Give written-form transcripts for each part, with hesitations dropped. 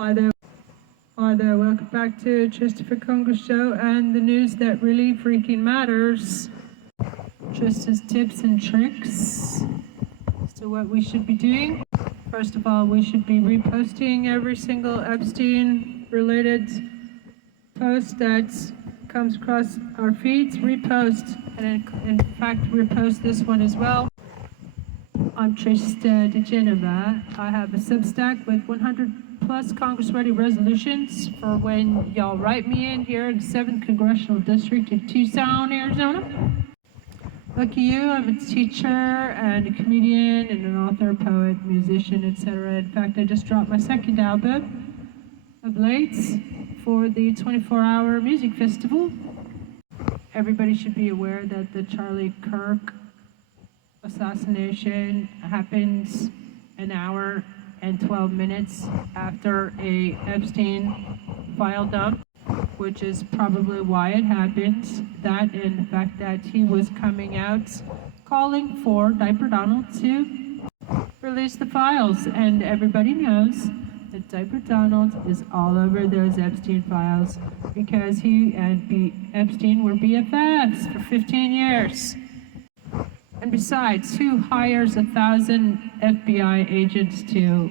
Hi there. Hi there, welcome back to TRISTA-4-CONGRESS show and the news that really freaking matters. Trista's tips and tricks as to what we should be doing. First of all, we should be reposting every single Epstein-related post that comes across our feeds. Repost, and in fact, repost this one as well. I'm Trista de Geneva. I have a Substack with 100 plus Congress-ready resolutions for when y'all write me in here in the 7th Congressional District in Tucson, Arizona. Lucky you, I'm a teacher and a comedian and an author, poet, musician, etc. In fact, I just dropped my second album of late for the 24-hour music festival. Everybody should be aware that the Charlie Kirk assassination happened an hour and 12 minutes after a Epstein file dump, which is probably why it happened. That and the fact that he was coming out calling for Diaper Donald to release the files, and everybody knows that Diaper Donald is all over those Epstein files because he and Epstein were BFFs for 15 years. And besides, who hires 1,000 FBI agents to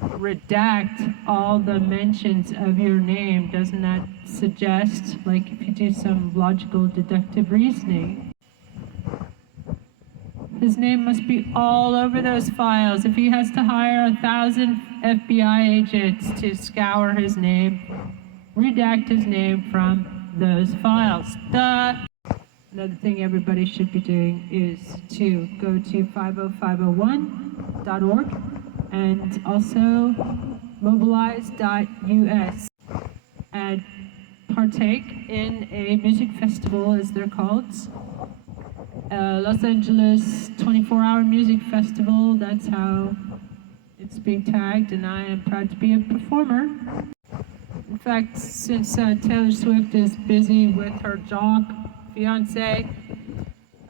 redact all the mentions of your name? Doesn't that suggest, like, if you do some logical deductive reasoning, his name must be all over those files if he has to hire 1,000 FBI agents to scour his name, redact his name from those files. Duh! Another thing everybody should be doing is to go to 50501.org and also mobilize.us and partake in a music festival, as they're called. Los Angeles 24-hour music festival, that's how it's being tagged, and I am proud to be a performer. In fact, since Taylor Swift is busy with her jock fiance,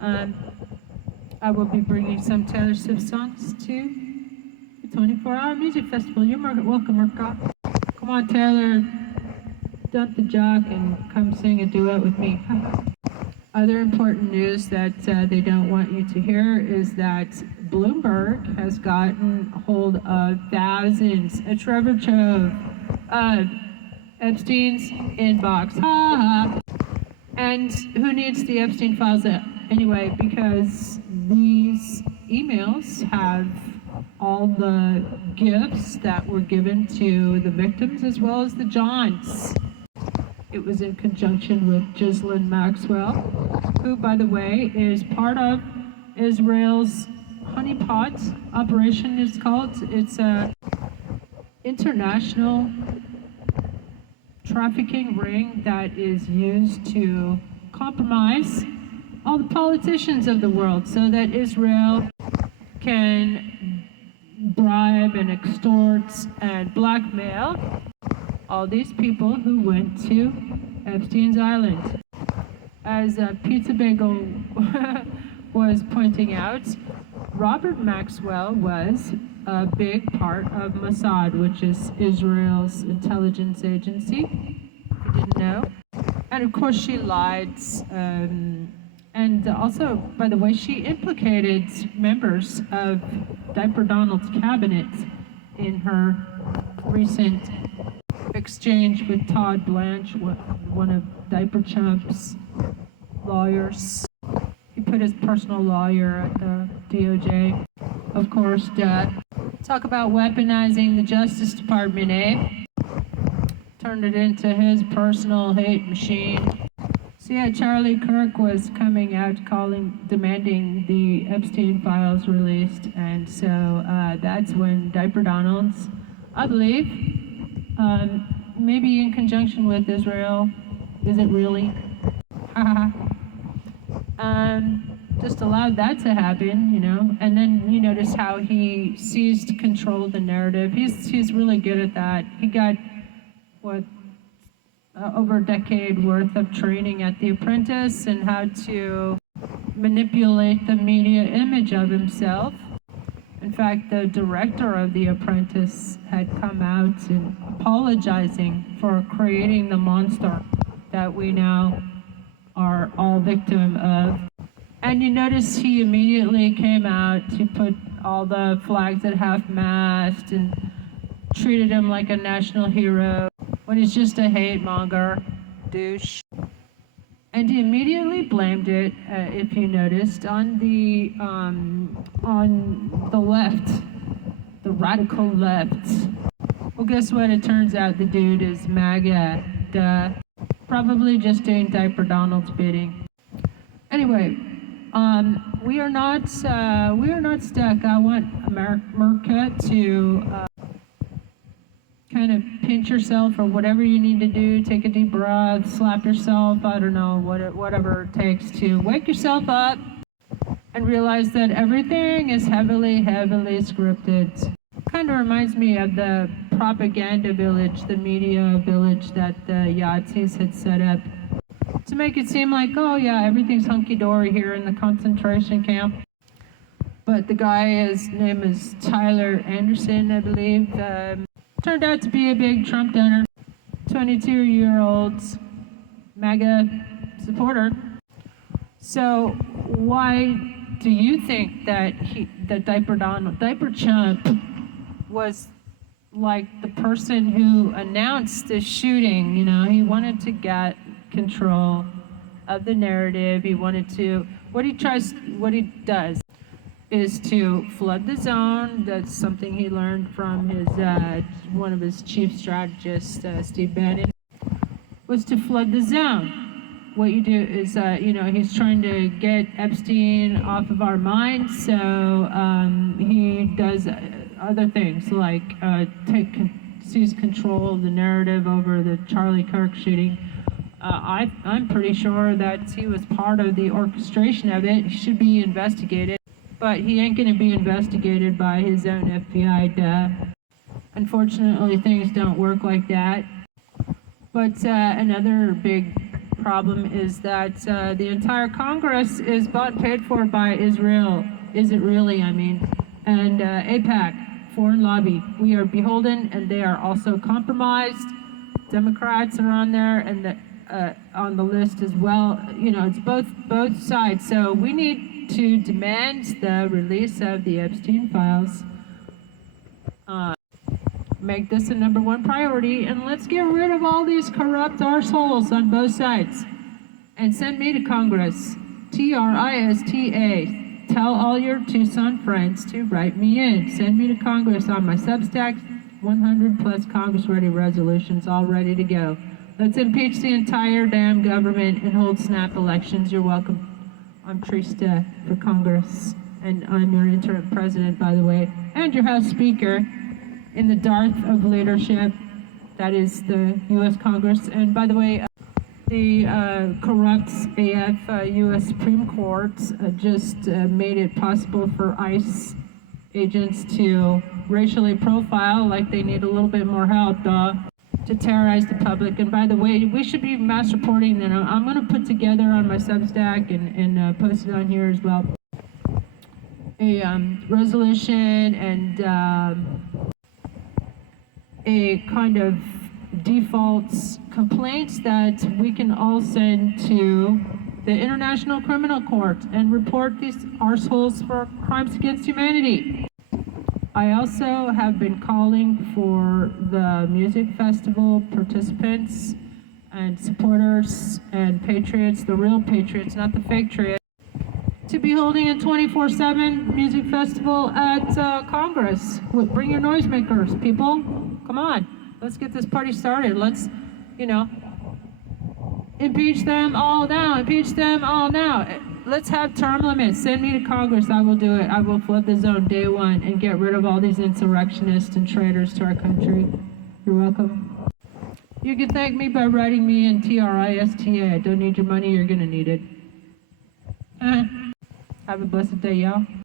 I will be bringing some Taylor Swift songs to the 24-hour music festival. You're welcome, Merca. Come on, Taylor, dump the jock and come sing a duet with me. Other important news that they don't want you to hear is that Bloomberg has gotten hold of thousands, a treasure trove of Epstein's inbox. Ha ha! And who needs the Epstein files anyway? Because these emails have all the gifts that were given to the victims as well as the Johns. It was in conjunction with Ghislaine Maxwell, who, by the way, is part of Israel's honeypot operation, it's called. It's a international trafficking ring that is used to compromise all the politicians of the world so that Israel can bribe and extort and blackmail all these people who went to Epstein's Island. As Pizza Bagel was pointing out, Robert Maxwell was a big part of Mossad, which is Israel's intelligence agency, if you didn't know. And of course she lied, and also, by the way, she implicated members of Diaper Donald's cabinet in her recent exchange with Todd Blanche, one of Diaper Chump's lawyers. He put his personal lawyer at the DOJ. Of course, talk about weaponizing the Justice Department, eh? Turned it into his personal hate machine. So yeah, Charlie Kirk was coming out demanding the Epstein files released, and so that's when Diaper Donald's, I believe, maybe in conjunction with Israel, is it really? Just allowed that to happen, you know, and then you notice how he seized control of the narrative. He's really good at that. He got, over a decade worth of training at The Apprentice and how to manipulate the media image of himself In fact, the director of The Apprentice had come out and apologizing for creating the monster that we now are all victim of. And you notice he immediately came out to put all the flags at half-mast and treated him like a national hero when he's just a hate monger, douche. And he immediately blamed it, if you noticed, on the left, the radical left. Well, guess what? It turns out the dude is MAGA, duh. Probably just doing Diaper Donald's bidding. Anyway, we are not stuck. I want America to kind of pinch yourself or whatever you need to do. Take a deep breath, slap yourself. I don't know, whatever it takes to wake yourself up and realize that everything is heavily scripted. Kind of reminds me of the propaganda village, the media village that the Yazis had set up to make it seem like, oh yeah, everything's hunky-dory here in the concentration camp. But the guy, his name is Tyler Anderson, I believe, turned out to be a big Trump donor, 22-year-old MAGA supporter. So why do you think that the Diaper Chump was like the person who announced the shooting? You know, he wanted to get control of the narrative. He wanted to, what he does is to flood the zone. That's something he learned from his one of his chief strategists, Steve Bannon, was to flood the zone. What you do is, he's trying to get Epstein off of our minds, so he does other things like seize control of the narrative over the Charlie Kirk shooting. I'm pretty sure that he was part of the orchestration of it. He should be investigated. But he ain't going to be investigated by his own FBI, duh. Unfortunately, things don't work like that. But another big problem is that the entire Congress is bought and paid for by Israel. Is it really, I mean? And AIPAC, foreign lobby. We are beholden, and they are also compromised. Democrats are on there, and on the list as well. You know, it's both sides. So we need to demand the release of the Epstein files. Make this a #1 priority, and let's get rid of all these corrupt arseholes on both sides. And send me to Congress, TRISTA. Tell all your Tucson friends to write me in. Send me to Congress on my Substack, 100 plus Congress-ready resolutions all ready to go. Let's impeach the entire damn government and hold snap elections. You're welcome. I'm Trista for Congress, and I'm your interim president, by the way, and your House Speaker in the Darth of leadership. That is the U.S. Congress. And by the way, the corrupt AF U.S. Supreme Court just made it possible for ICE agents to racially profile like they need a little bit more help, to terrorize the public. And by the way, we should be mass reporting that. I'm going to put together on my Substack and post it on here as well, a resolution and a kind of default complaints that we can all send to the International Criminal Court and report these arseholes for crimes against humanity. I also have been calling for the music festival participants and supporters and patriots, the real patriots, not the fake patriots, to be holding a 24/7 music festival at Congress. Bring your noisemakers, people. Come on, let's get this party started. Let's, impeach them all now. Impeach them all now. Let's have term limits. Send me to Congress. I will do it. I will flood the zone day one and get rid of all these insurrectionists and traitors to our country. You're welcome. You can thank me by writing me in TRISTA. I don't need your money. You're going to need it. Have a blessed day, y'all.